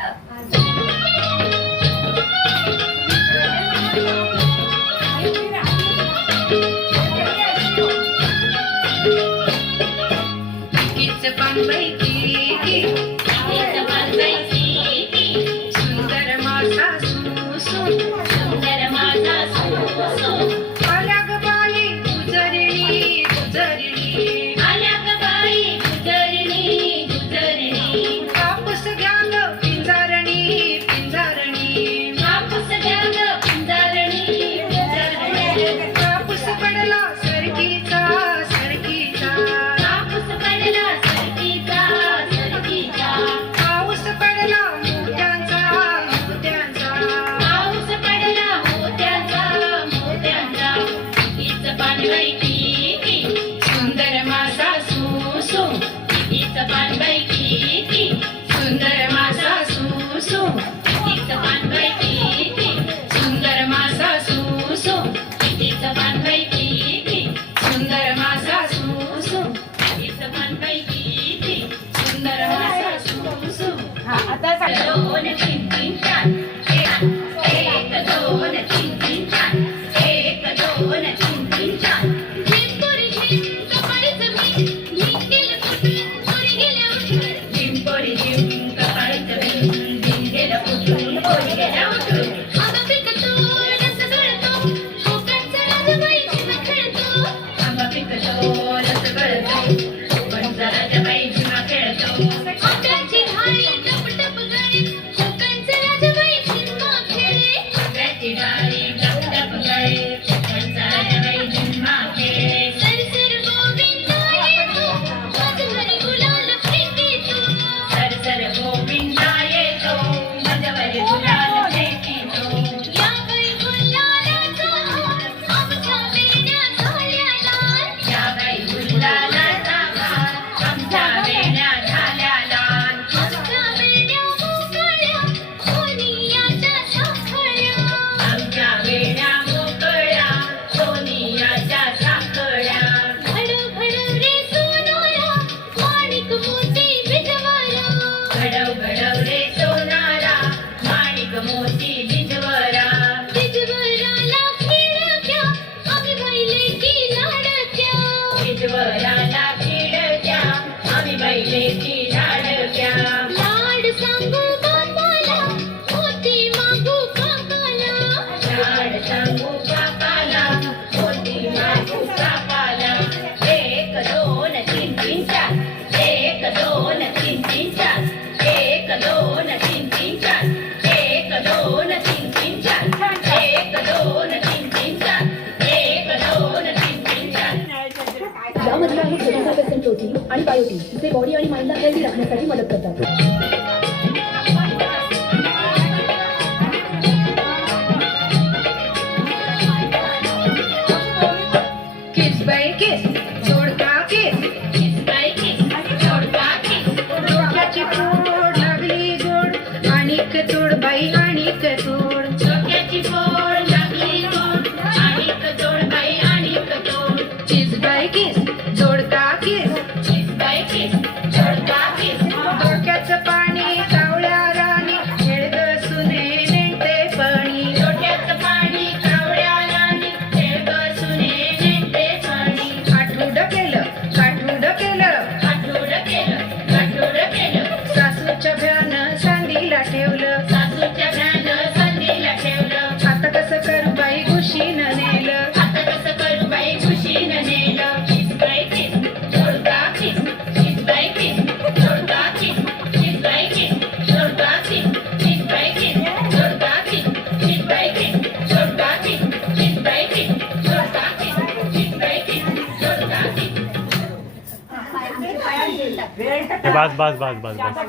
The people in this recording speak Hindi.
It's a fun baby. It's a fun baby. तिथे जे बॉडी आणि माइंडला हेल्दी राखण्यासाठी मदत करतात बस बस बस बस बस